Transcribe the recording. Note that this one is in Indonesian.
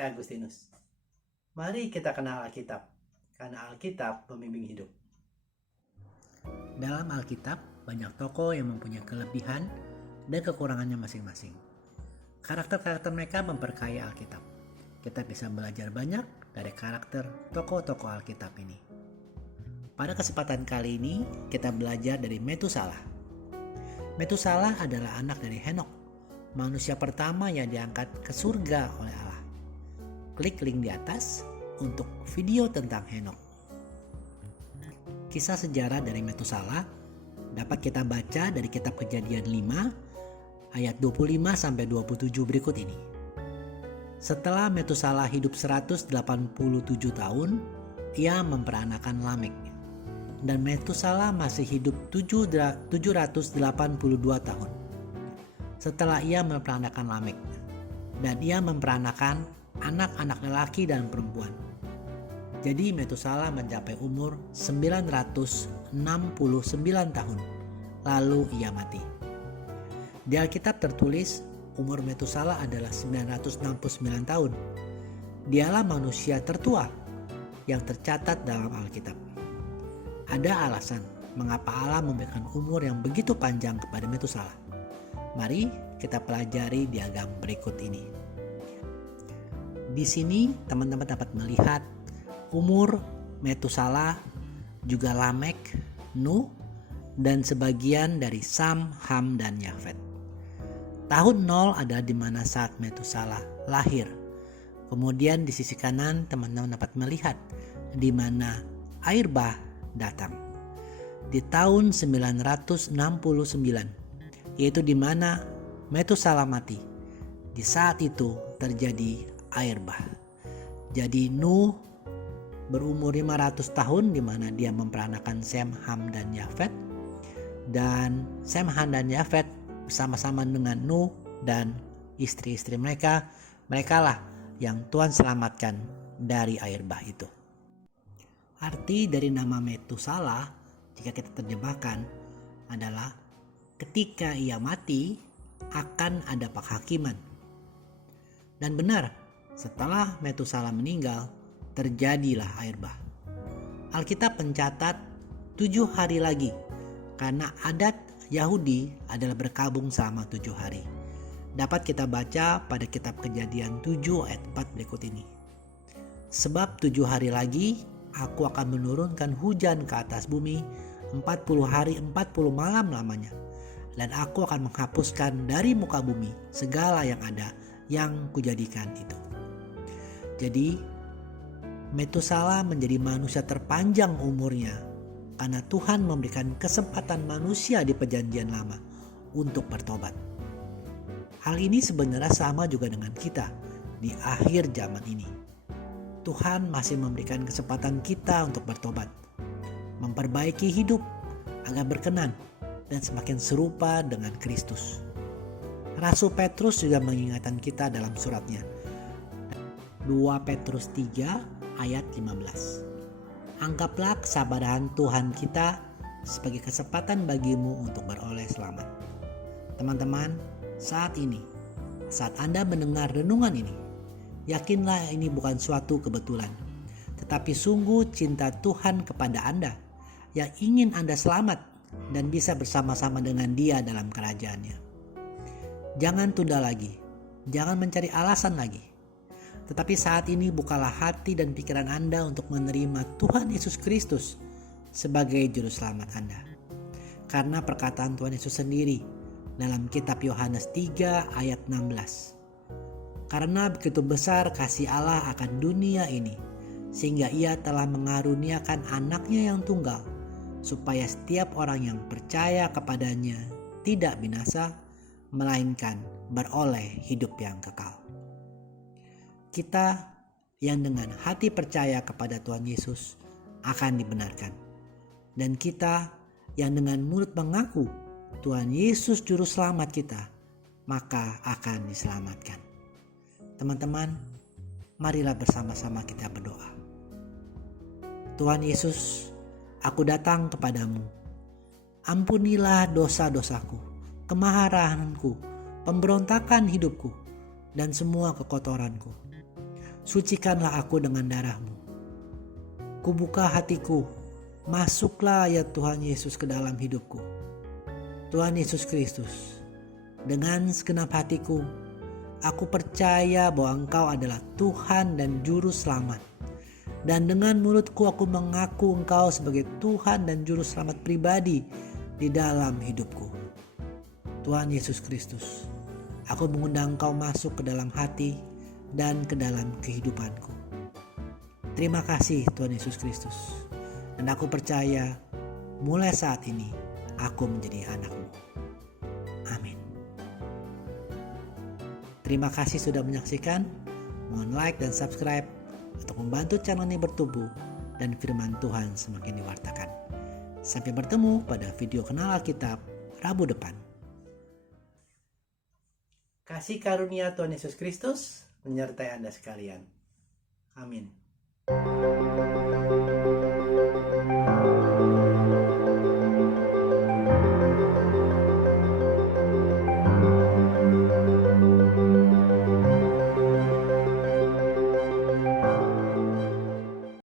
saya Agustinus. Mari kita kenal Alkitab, karena Alkitab pembimbing hidup. Dalam Alkitab, banyak tokoh yang mempunyai kelebihan dan kekurangannya masing-masing. Karakter-karakter mereka memperkaya Alkitab. Kita bisa belajar banyak dari karakter tokoh-tokoh Alkitab ini. Pada kesempatan kali ini, kita belajar dari Metusalah. Metusalah adalah anak dari Henokh, manusia pertama yang diangkat ke surga oleh Allah. Klik link di atas untuk video tentang Henokh. Kisah sejarah dari Metusalah dapat kita baca dari kitab Kejadian 5 ayat 25-27 berikut ini. Setelah Metusalah hidup 187 tahun, ia memperanakan Lamek. Dan Metusalah masih hidup 782 tahun. Setelah ia memperanakan Lamek, dan ia memperanakan anak-anak lelaki dan perempuan. Jadi Metusalah mencapai umur 969 tahun, lalu ia mati. Di Alkitab tertulis umur Metusalah adalah 969 tahun. Dialah manusia tertua yang tercatat dalam Alkitab. Ada alasan mengapa Allah memberikan umur yang begitu panjang kepada Metusalah. Mari kita pelajari diagram berikut ini. Di sini teman-teman dapat melihat umur Metusalah, juga Lamek, Nuh, dan sebagian dari Sam, Ham, dan Yafet. Tahun 0 adalah di mana saat Metusalah lahir. Kemudian di sisi kanan teman-teman dapat melihat di mana air bah datang. Di tahun 969, yaitu di mana Metusalah mati. Di saat itu terjadi air bah. Jadi Nuh berumur 500 tahun di mana dia memperanakan Sem, Ham, dan Yafet. Dan Sem, Ham, dan Yafet bersama-sama dengan Nuh dan istri-istri mereka, merekalah yang Tuhan selamatkan dari air bah itu. Arti dari nama Metusalah, jika kita terjemahkan, adalah ketika ia mati akan ada penghakiman. Dan benar, setelah Metusalah meninggal, terjadilah air bah. Alkitab mencatat 7 hari lagi, karena adat Yahudi adalah berkabung selama 7 hari. Dapat kita baca pada kitab Kejadian 7 ayat 4 berikut ini. Sebab 7 hari lagi, aku akan menurunkan hujan ke atas bumi 40 hari 40 malam lamanya. Dan aku akan menghapuskan dari muka bumi segala yang ada yang kujadikan itu. Jadi Metusalah menjadi manusia terpanjang umurnya karena Tuhan memberikan kesempatan manusia di perjanjian lama untuk bertobat. Hal ini sebenarnya sama juga dengan kita di akhir zaman ini. Tuhan masih memberikan kesempatan kita untuk bertobat, memperbaiki hidup agar berkenan dan semakin serupa dengan Kristus. Rasul Petrus juga mengingatkan kita dalam suratnya. 2 Petrus 3 ayat 15. Anggaplah kesabaran Tuhan kita sebagai kesempatan bagimu untuk beroleh selamat. Teman-teman, saat Anda mendengar renungan ini, yakinlah ini bukan suatu kebetulan, tetapi sungguh cinta Tuhan kepada Anda yang ingin Anda selamat dan bisa bersama-sama dengan Dia dalam kerajaannya. Jangan tunda lagi, jangan mencari alasan lagi. Tetapi saat ini bukalah hati dan pikiran Anda untuk menerima Tuhan Yesus Kristus sebagai juru selamat Anda. Karena perkataan Tuhan Yesus sendiri dalam kitab Yohanes 3 ayat 16. Karena begitu besar kasih Allah akan dunia ini, sehingga ia telah mengaruniakan anaknya yang tunggal, supaya setiap orang yang percaya kepadanya tidak binasa, melainkan beroleh hidup yang kekal. Kita yang dengan hati percaya kepada Tuhan Yesus akan dibenarkan. Dan kita yang dengan mulut mengaku Tuhan Yesus juru selamat kita, maka akan diselamatkan. Teman-teman, marilah bersama-sama kita berdoa. Tuhan Yesus, aku datang kepadamu. Ampunilah dosa-dosaku, kemarahanku, pemberontakan hidupku, dan semua kekotoranku. Sucikanlah aku dengan darah-Mu. Kubuka hatiku, masuklah ya Tuhan Yesus ke dalam hidupku. Tuhan Yesus Kristus, dengan segenap hatiku, aku percaya bahwa Engkau adalah Tuhan dan Juru Selamat. Dan dengan mulutku aku mengaku Engkau sebagai Tuhan dan Juru Selamat pribadi di dalam hidupku. Tuhan Yesus Kristus, aku mengundang Engkau masuk ke dalam hati dan ke dalam kehidupanku. Terima kasih Tuhan Yesus Kristus. Dan aku percaya mulai saat ini aku menjadi anak-Mu. Amin. Terima kasih sudah menyaksikan. Mohon like dan subscribe untuk membantu channel ini bertumbuh dan firman Tuhan semakin diwartakan. Sampai bertemu pada video Kenal Alkitab Rabu depan. Kasih karunia Tuhan Yesus Kristus menyertai Anda sekalian. Amin.